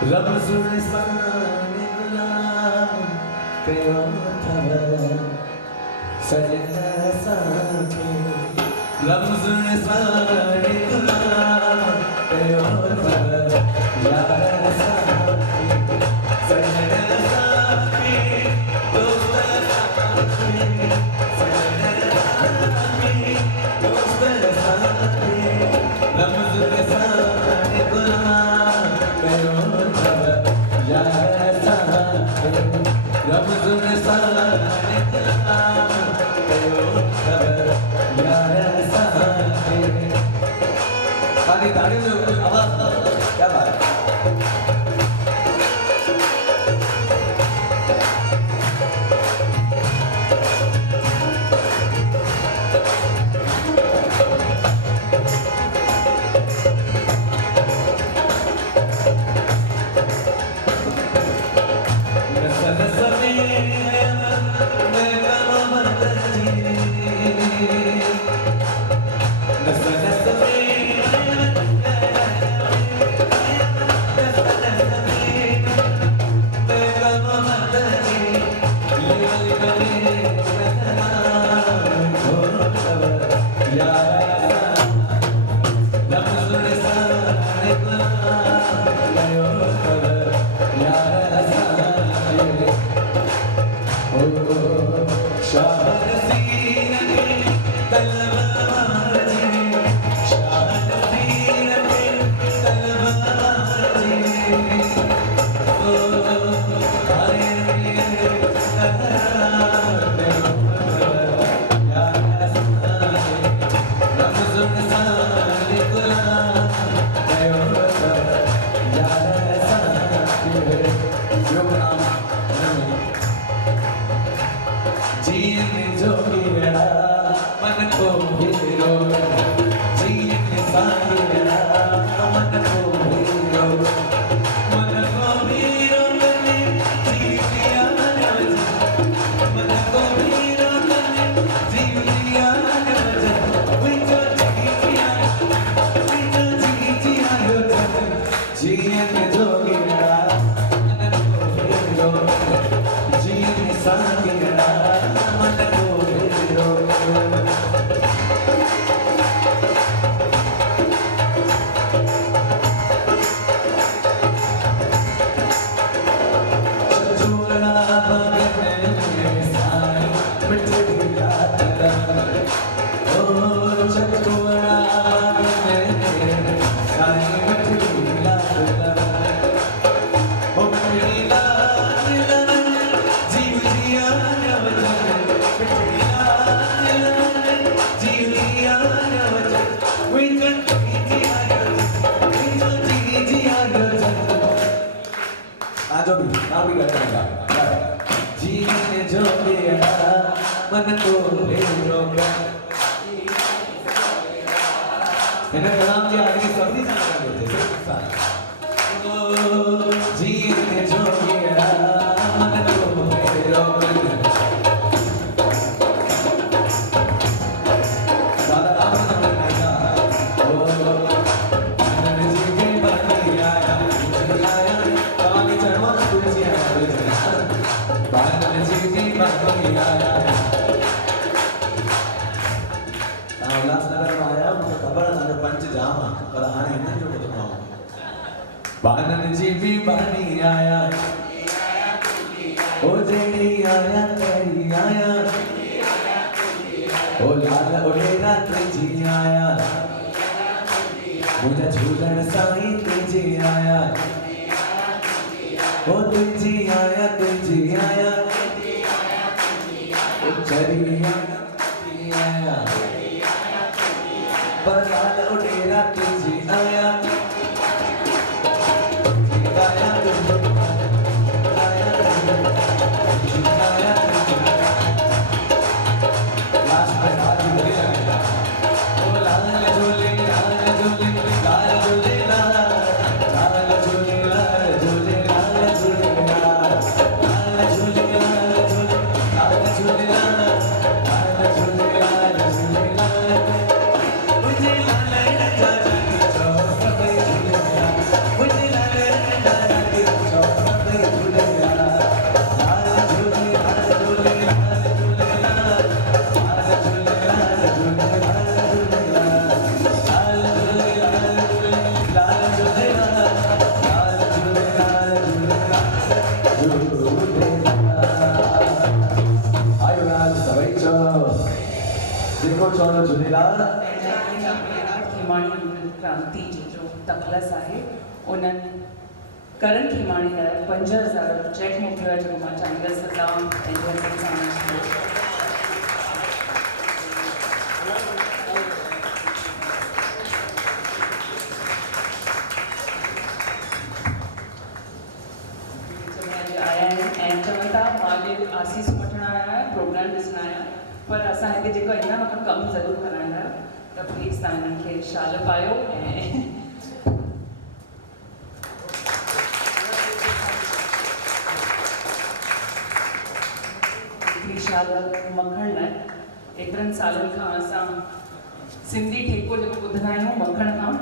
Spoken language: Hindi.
रमज़ुल साने गुलाम कयो थव सजना साके रमज़ुल साने गुलाम कयो थव यार साके सजना साके दोस्त साके सजना साके दोस्त साके रमज़ुल साने गुलाम कयो रमज़ुल साने गुलाम कयो थव यार साके ताली ताली से आवाज क्या बात है बानन जी भी बनी आया ओ जेड़ी आया तेरी आया ओ लाल ओडेरा तुझी आया मुझे झूलन साई तुझी आया ओ तुझी आया ओ चरिया आया पर लाल ओडेरा तुझी आया झूलेलाल। खीमाणी क्रांति जो तकलस आहे उन्हनि करण खीमाणी लाइ 5000 चेक मोकिलियो आहे, जेको मां चाहींदसि त तव्हां पंहिंजे हथनि सां मोकिलियो। आया आहिनि ऐं चवनि था मालिक आसीस वठण आया आहियां, प्रोग्राम ॾिसण आया, पर असां हिते जेको ईंदा आहियूं कमु ज़रूरु कराईंदा आहियो, त प्लीज़ तव्हां हिननि खे शाल पायो ऐं हिकिड़ी शाल मखण लाइ। एतिरनि सालनि खां असां सिंधी ठेको जेको ॿुधंदा आहियूं मखण खां,